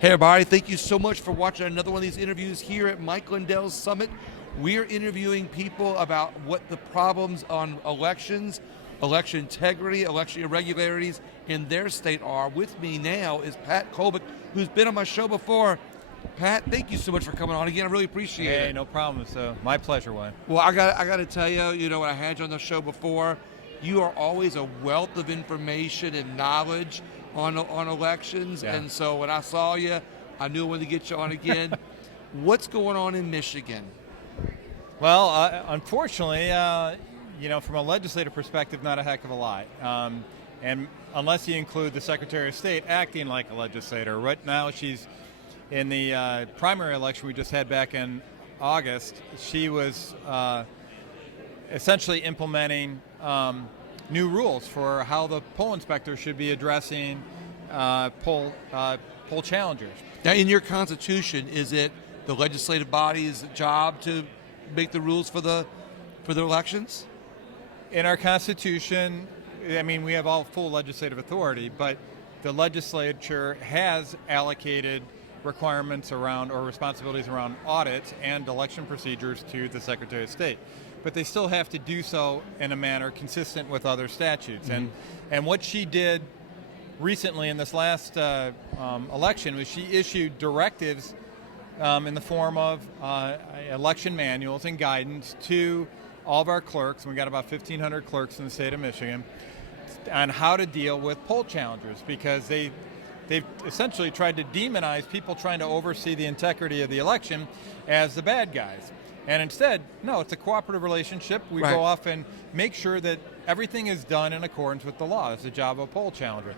Hey everybody, thank you so much for watching another one of these interviews here at Mike Lindell's Summit. We're interviewing people about what the problems on elections, election integrity, election irregularities in their state are. With me now is Pat Colbeck, who's been on my show before. Pat, thank you so much for coming on again. I really appreciate it. Hey, no problem. My pleasure, Wayne. Well, I got to tell you, when I had you on the show before, you are always a wealth of information and knowledge on elections, Yeah. and so when I saw you, I knew I wanted to get you on again. What's going on in Michigan? Well, unfortunately, from a legislative perspective, not a heck of a lot. And unless you include the Secretary of State acting like a legislator. Right now, she's in the primary election we just had back in August. She was essentially implementing new rules for how the poll inspector should be addressing poll challengers. Now, in your Constitution, is it the legislative body's job to make the rules for the elections? In our Constitution, I mean, we have all full legislative authority, but the legislature has allocated requirements around or responsibilities around audits and election procedures to the Secretary of State. But they still have to do so in a manner consistent with other statutes. Mm-hmm. And what she did recently in this last election was she issued directives in the form of election manuals and guidance to all of our clerks, and we got about 1,500 clerks in the state of Michigan, on how to deal with poll challengers, because they've essentially tried to demonize people trying to oversee the integrity of the election as the bad guys. And instead, no, it's a cooperative relationship. We Right. go off and make sure that everything is done in accordance with the law. It's the job of a poll challenger.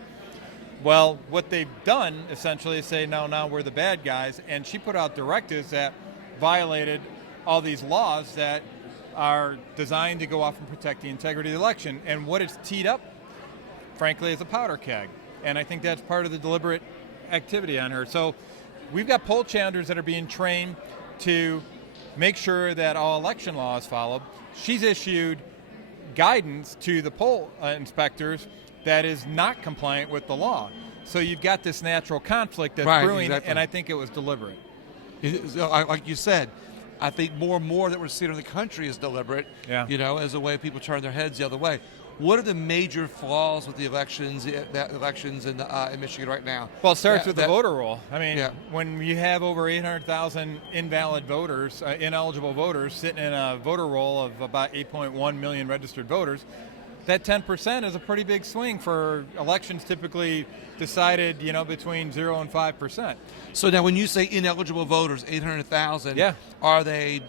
Well, what they've done essentially is say, no, now we're the bad guys, and she put out directives that violated all these laws that are designed to go off and protect the integrity of the election. And what it's teed up, frankly, is a powder keg. And I think that's part of the deliberate activity on her. So we've got poll challengers that are being trained to make sure that all election law is followed. She's issued guidance to the poll inspectors that is not compliant with the law. So you've got this natural conflict that's Right, brewing, exactly. and I think it was deliberate. Like you said, I think more and more that we're seeing in the country is deliberate, Yeah. As a way of people turn their heads the other way. What are the major flaws with the elections in Michigan right now? Well, it starts with the voter roll. I mean, Yeah. when you have over 800,000 invalid voters, ineligible voters, sitting in a voter roll of about 8.1 million registered voters, that 10% is a pretty big swing for elections typically decided, between 0 and 5%. So now when you say ineligible voters, 800,000, Yeah. are they,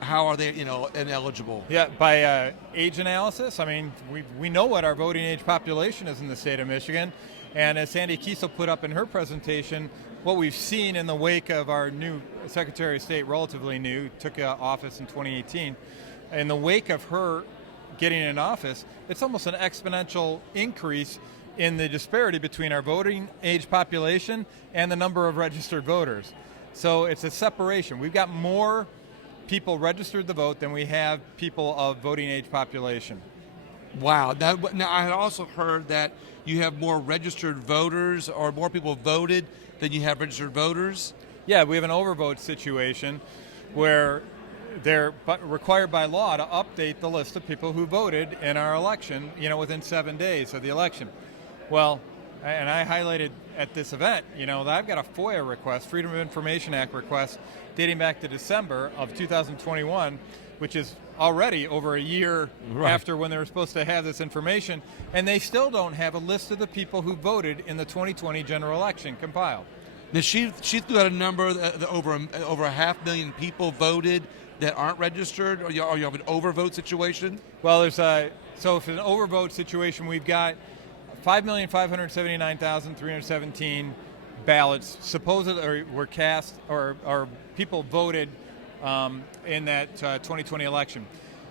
how are they, ineligible? Yeah, by age analysis, I mean, we know what our voting age population is in the state of Michigan. And as Sandy Kiesel put up in her presentation, what we've seen in the wake of our new Secretary of State, relatively new, took office in 2018, in the wake of her getting in office, it's almost an exponential increase in the disparity between our voting age population and the number of registered voters. So it's a separation. We've got more people registered to vote than we have people of voting age population. Wow. Now, I had also heard that you have more registered voters or more people voted than you have registered voters. Yeah, we have an overvote situation where they're required by law to update the list of people who voted in our election, within 7 days of the election. Well, and I highlighted at this event, that I've got a FOIA request, Freedom of Information Act request, dating back to December of 2021, which is already over a year after when they were supposed to have this information, and they still don't have a list of the people who voted in the 2020 general election compiled. Now, she threw out a number that over 500,000 people voted that aren't registered, or you have an overvote situation? Well, so if it's an overvote situation, we've got 5,579,317 ballots supposedly were cast or people voted in that 2020 election.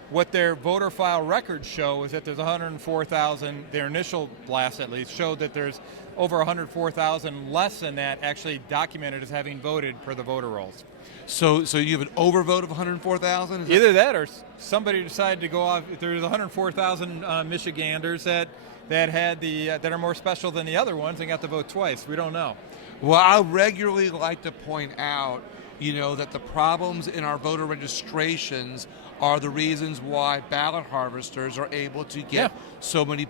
What their voter file records show is that there's 104,000, their initial blast at least, showed that there's over 104,000 less than that actually documented as having voted for the voter rolls. So you have an overvote of 104,000? Either that or somebody decided to go off. There's 104,000 Michiganders that are more special than the other ones and got to vote twice. We don't know. Well, I regularly like to point out, that the problems in our voter registrations are the reasons why ballot harvesters are able to get so many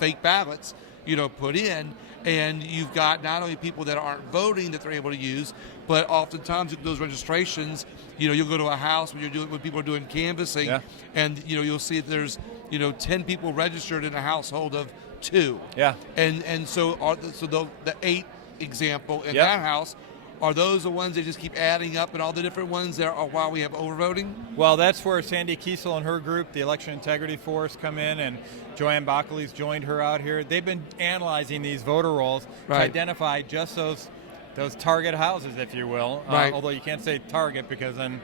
fake ballots, put in. And you've got not only people that aren't voting that they're able to use, but oftentimes with those registrations, you'll go to a house when people are doing canvassing, and you'll see that there's 10 people registered in a household of 2. Yeah. And so the 8 example in that house, are those the ones that just keep adding up, and all the different ones that are why we have overvoting? Well, that's where Sandy Kiesel and her group, the Election Integrity Force, come in, and Joanne Bockley's joined her out here. They've been analyzing these voter rolls to identify just those target houses, if you will. Although you can't say target because then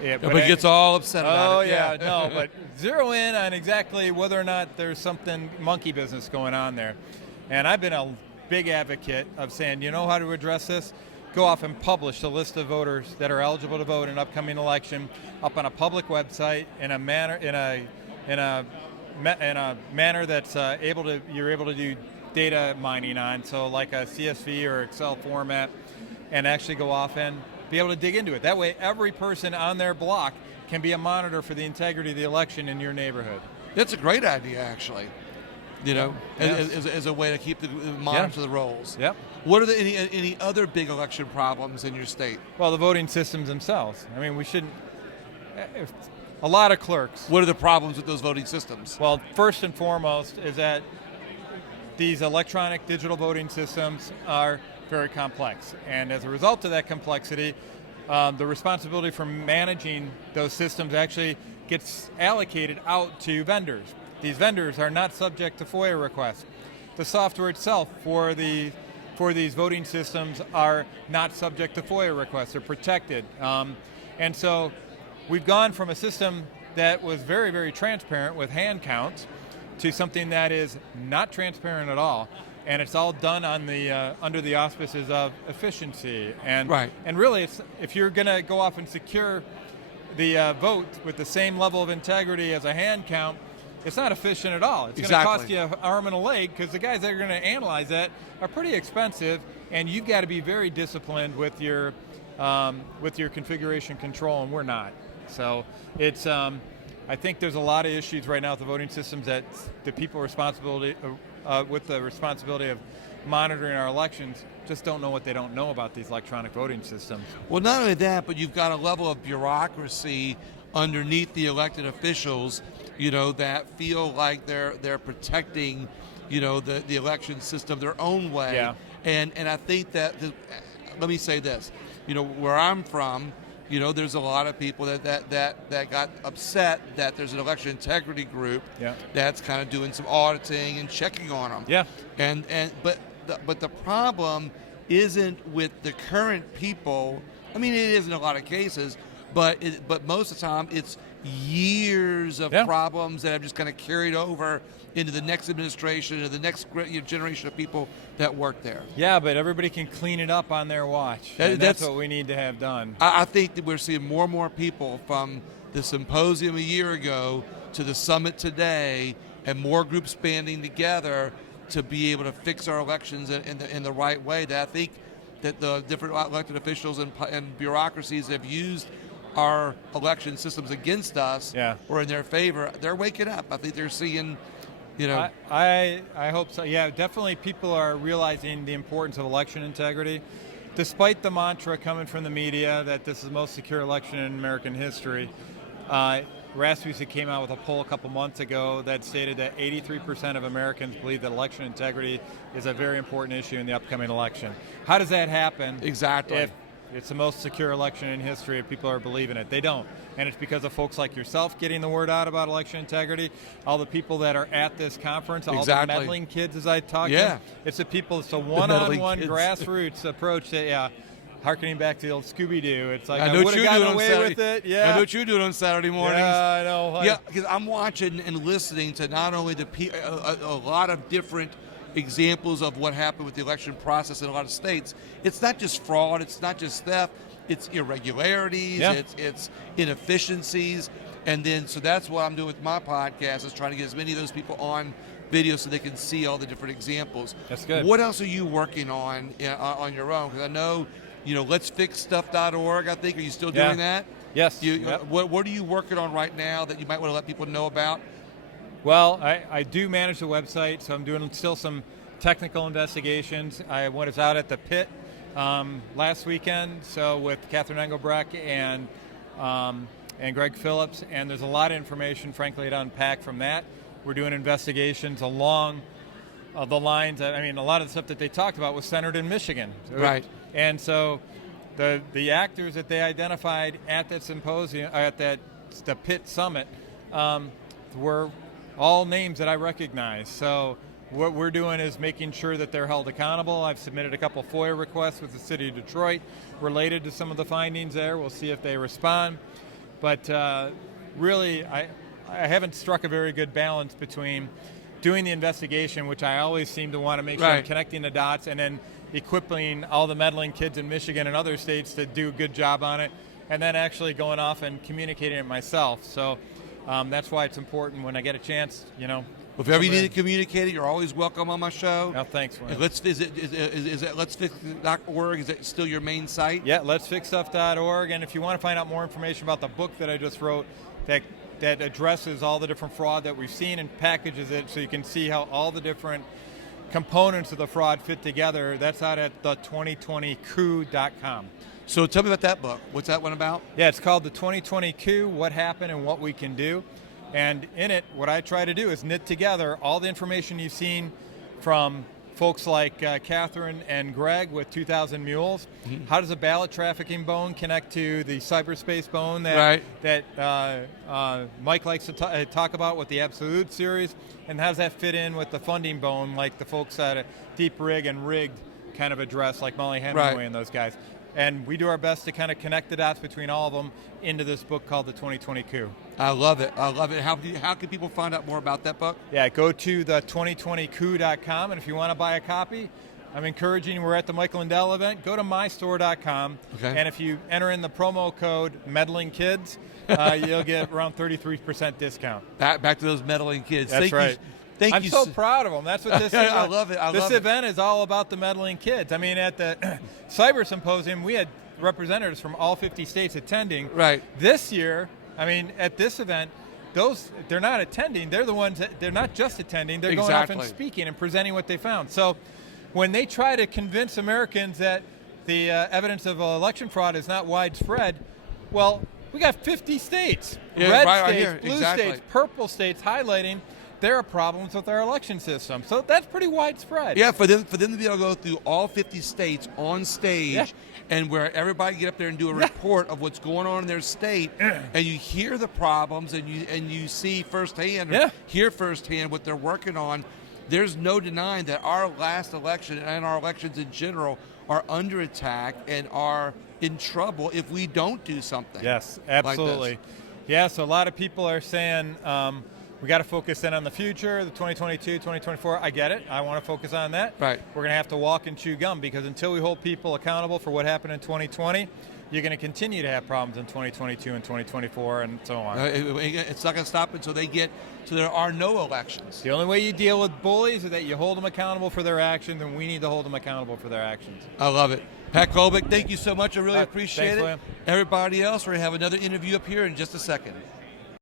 but it gets all upset about it. Oh, yeah, no, but zero in on exactly whether or not there's something monkey business going on there. And I've been a big advocate of saying, how to address this? Go off and publish the list of voters that are eligible to vote in an upcoming election up on a public website in a manner that's you're able to do data mining on, so like a CSV or Excel format, and actually go off and be able to dig into it. That way, every person on their block can be a monitor for the integrity of the election in your neighborhood. That's a great idea, actually. As a way to keep monitor the rolls. Yep. What are any other big election problems in your state? Well, the voting systems themselves. I mean, we shouldn't. A lot of clerks. What are the problems with those voting systems? Well, first and foremost is that these electronic digital voting systems are very complex, and as a result of that complexity, the responsibility for managing those systems actually gets allocated out to vendors. These vendors are not subject to FOIA requests. The software itself for these voting systems are not subject to FOIA requests. They're protected. And so we've gone from a system that was very, very transparent with hand counts to something that is not transparent at all. And it's all done on the under the auspices of efficiency. And really, if you're going to go off and secure the vote with the same level of integrity as a hand count, it's not efficient at all. It's going to cost you an arm and a leg, because the guys that are going to analyze that are pretty expensive, and you've got to be very disciplined with your configuration control, and we're not. So it's I think there's a lot of issues right now with the voting systems that the people with the responsibility of monitoring our elections just don't know what they don't know about these electronic voting systems. Well, not only that, but you've got a level of bureaucracy underneath the elected officials, that feel like they're protecting, the election system their own way. Yeah. And I think that let me say this, where I'm from, there's a lot of people that got upset that there's an election integrity group that's kind of doing some auditing and checking on them. Yeah. But the problem isn't with the current people. I mean, it is in a lot of cases, but most of the time it's years of problems that have just kind of carried over into the next administration and the next generation of people that work there. Yeah, but everybody can clean it up on their watch. That's what we need to have done. I think that we're seeing more and more people from the symposium a year ago to the summit today, and more groups banding together to be able to fix our elections in the right way. That I think that the different elected officials and bureaucracies have used our election systems against us or in their favor, they're waking up. I think they're seeing, I hope so. Yeah, definitely people are realizing the importance of election integrity. Despite the mantra coming from the media that this is the most secure election in American history, Rasmussen came out with a poll a couple months ago that stated that 83% of Americans believe that election integrity is a very important issue in the upcoming election. How does that happen? Exactly. If it's the most secure election in history if people are believing it? They don't. And it's because of folks like yourself getting the word out about election integrity, all the people that are at this conference, all the meddling kids as I talk to. It's the people, it's a one-on-one grassroots approach that, harkening back to the old Scooby-Doo. It's like, I would have gotten away with it. Yeah. I know what you do on Saturday mornings. Yeah, I know. Yeah, because I'm watching and listening to not only a lot of different examples of what happened with the election process in a lot of states. It's not just fraud, it's not just theft, it's irregularities, it's inefficiencies. And then, so that's what I'm doing with my podcast, is trying to get as many of those people on video so they can see all the different examples. That's good. What else are you working on your own? Because I know, letsfixstuff.org, I think. Are you still doing that? Yes. Yep. What are you working on right now that you might want to let people know about? Well, I do manage the website, so I'm doing still some technical investigations. I was out at the pit last weekend, so with Catherine Engelbrecht and Greg Phillips, and there's a lot of information, frankly, to unpack from that. We're doing investigations along the lines. A lot of the stuff that they talked about was centered in Michigan. Right. And so the actors that they identified at that symposium, the pit summit, were all names that I recognize. So what we're doing is making sure that they're held accountable. I've submitted a couple FOIA requests with the city of Detroit related to some of the findings there. We'll see if they respond. But really, I haven't struck a very good balance between doing the investigation, which I always seem to want to make sure I'm connecting the dots, and then equipping all the meddling kids in Michigan and other states to do a good job on it, and then actually going off and communicating it myself. So that's why it's important when I get a chance, Well, if ever you need to communicate it, you're always welcome on my show. Oh, thanks, Wayne. Is it letsfix.org? Is that still your main site? Yeah, letsfixstuff.org. And if you want to find out more information about the book that I just wrote that addresses all the different fraud that we've seen and packages it so you can see how all the different components of the fraud fit together, that's out at the2020coup.com. So tell me about that book. What's that one about? Yeah, it's called The 2020 Coup, What Happened and What We Can Do. And in it, what I try to do is knit together all the information you've seen from folks like Catherine and Greg with 2,000 Mules. Mm-hmm. How does a ballot trafficking bone connect to the cyberspace bone that Mike likes to talk about with the Absolute series? And how does that fit in with the funding bone like the folks at Deep Rig and Rigged kind of address, like Molly Hemingway and those guys? And we do our best to kind of connect the dots between all of them into this book called The 2020 Coup. I love it. How can people find out more about that book? Yeah, go to the2020coup.com, and if you want to buy a copy, I'm encouraging you. We're at the Mike Lindell event. Go to mystore.com, and if you enter in the promo code Meddling Kids, you'll get around 33% discount. Back to those meddling kids. That's right. I'm so proud of them. That's what this is. I love it. This event is all about the meddling kids. I mean, at the Cyber Symposium, we had representatives from all 50 states attending. Right. This year, at this event, they're not attending. They're the ones they're not just attending. They're going off and speaking and presenting what they found. So when they try to convince Americans that the evidence of election fraud is not widespread, well, we got 50 states, red states, blue states, purple states highlighting there are problems with our election system. So that's pretty widespread. Yeah, for them to be able to go through all 50 states on stage and where everybody get up there and do a report of what's going on in their state, and you hear the problems and you see firsthand or hear firsthand what they're working on. There's no denying that our last election and our elections in general are under attack and are in trouble if we don't do something. Yes, absolutely. Like yeah, so a lot of people are saying we got to focus in on the future, the 2022, 2024. I get it. I want to focus on that. Right. We're going to have to walk and chew gum because until we hold people accountable for what happened in 2020, you're going to continue to have problems in 2022 and 2024 and so on. It's not going to stop until there are no elections. The only way you deal with bullies is that you hold them accountable for their actions, and we need to hold them accountable for their actions. I love it. Pat Colbeck, thank you so much. I really appreciate thanks, it. William. Everybody else, we're going to have another interview up here in just a second.